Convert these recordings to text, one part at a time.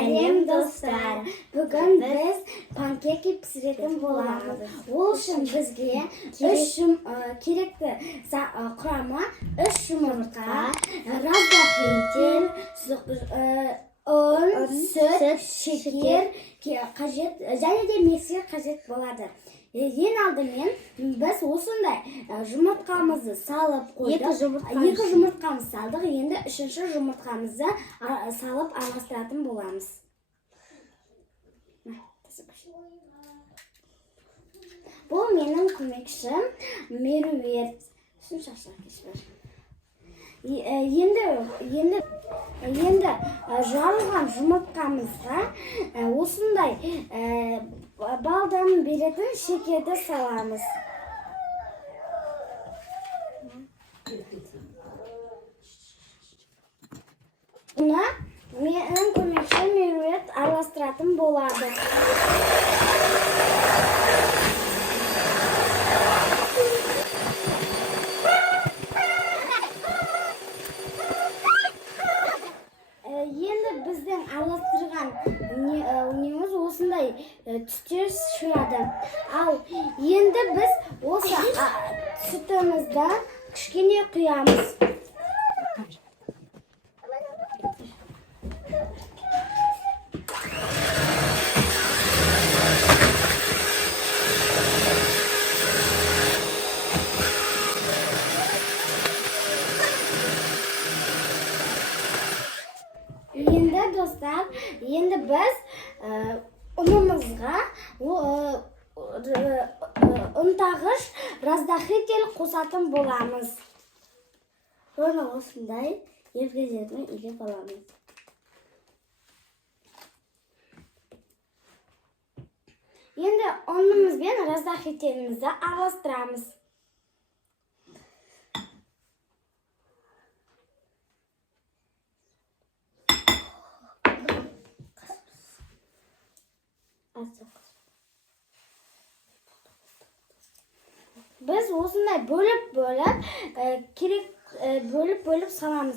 Selam dostlar. Bugün biz pankeki pişirетін bolamız. Ол үшін бізге керекті құрамы 3 жұмыртқа, разда хлеб, un, süt, şeker қажет, және де миксер қажет болады. Ең алдымен біз осындай жұмыртқамызды салып қойдық. 2 жұмыртқамыз салдық. Енді 3-ші жұмыртқамызды салып араластыратын боламыз. Бұл менің көмекшім Меруерт. Енді жарылған жұмыртқамызға осындай балдан беретін шекерді саламыз. Бұны менің көмекшім Меруерт араластыратын болады. Енді біздің араластырған неміз осындай түстер шығады. Ал енді біз осы сүтімізді кішкене құямыз. Енді достар, енді біз ұнымызға ұнтағыш раздахитель қосатын боламыз. Оны осындай ергезермен илеп аламыз. Енді ұнымызбен раздахителімізді араластырамыз. Біз осындай бөліп саламыз.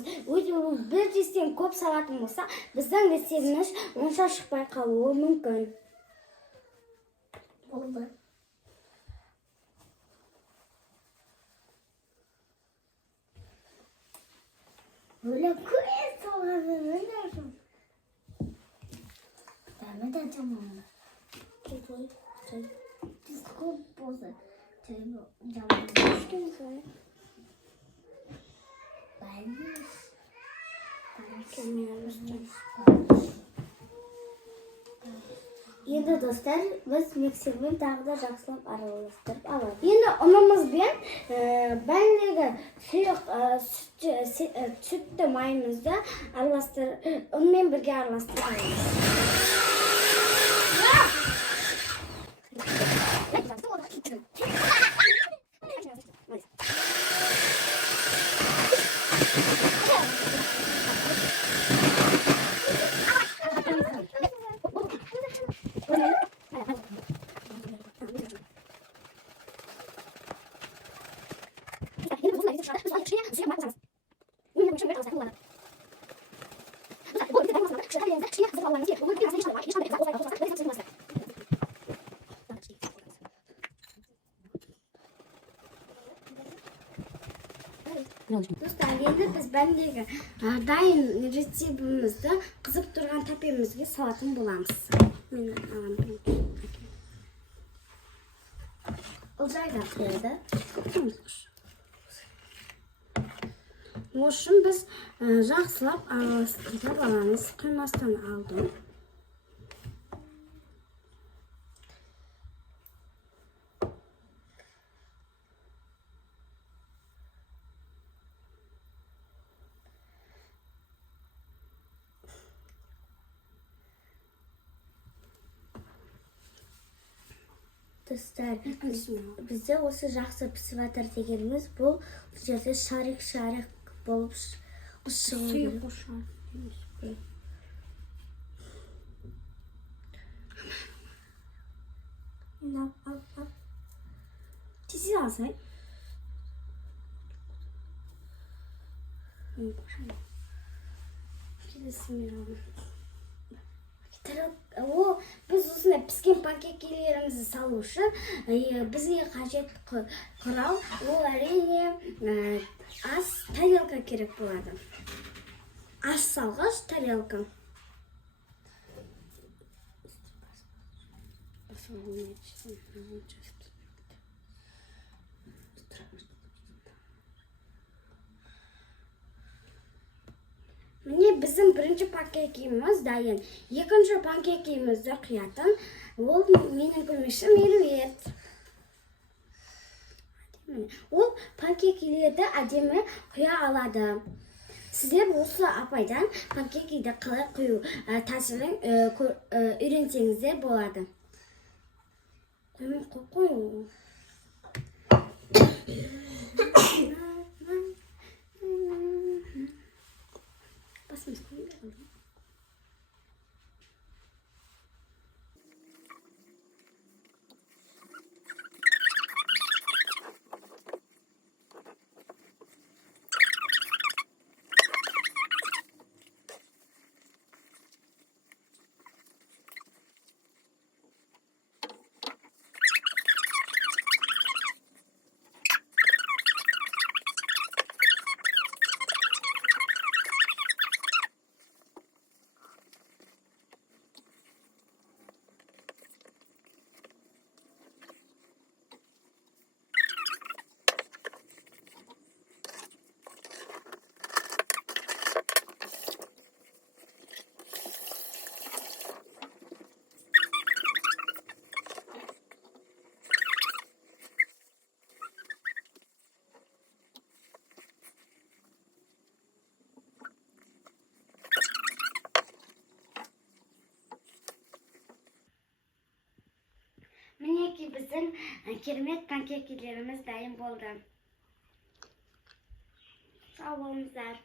Бір дестен көп салатын болса, біздің рецептіміз онша шықпай қалуы мүмкін. Болды. Бөліп көре салады. Дәмі де жаман. Біз көп болды. Жаман үшкен соң. Енді достар, біз миксермен тағы да жақсылап араластырып аламыз. Енді ұнымызбен бәлнегі сүтті майымызды ұнмен бірге араластырып аламыз. Достар, енді біз бәндегі дайын рецептімізді қызып тұрған тәпемізге салатын боламыз. Мен аламын. Ылжайға қияды. Үшін біз жақсылап араластырып аламыз. Құймастан алдым. Достар, бізде осы жақсы пісіп жатыр дегеніміз, бұл жерде шарик болып шығу керек. Al. Tezi alsay. Tezisini alalım. biz осындай pişкен панкектерimizni салу үшін бізге қажет құрал ол әрине ас тарелка керек болады. Ас салғыш тарелка. Міне біздің бірінші панкекіміз дайын. Екінші панкекімізді құятын. Ол менің көмекшім Меруерт. Ол панкекілерді әдемі құя алады. Сіздер осы апайдан панкекиді қалай құю тәсілін үйренсеңіздер болады. Қою. Басымыз қойын берілді. Мінеки біздің керемет панкектеріміз дайын болды. Сау болыңыздар.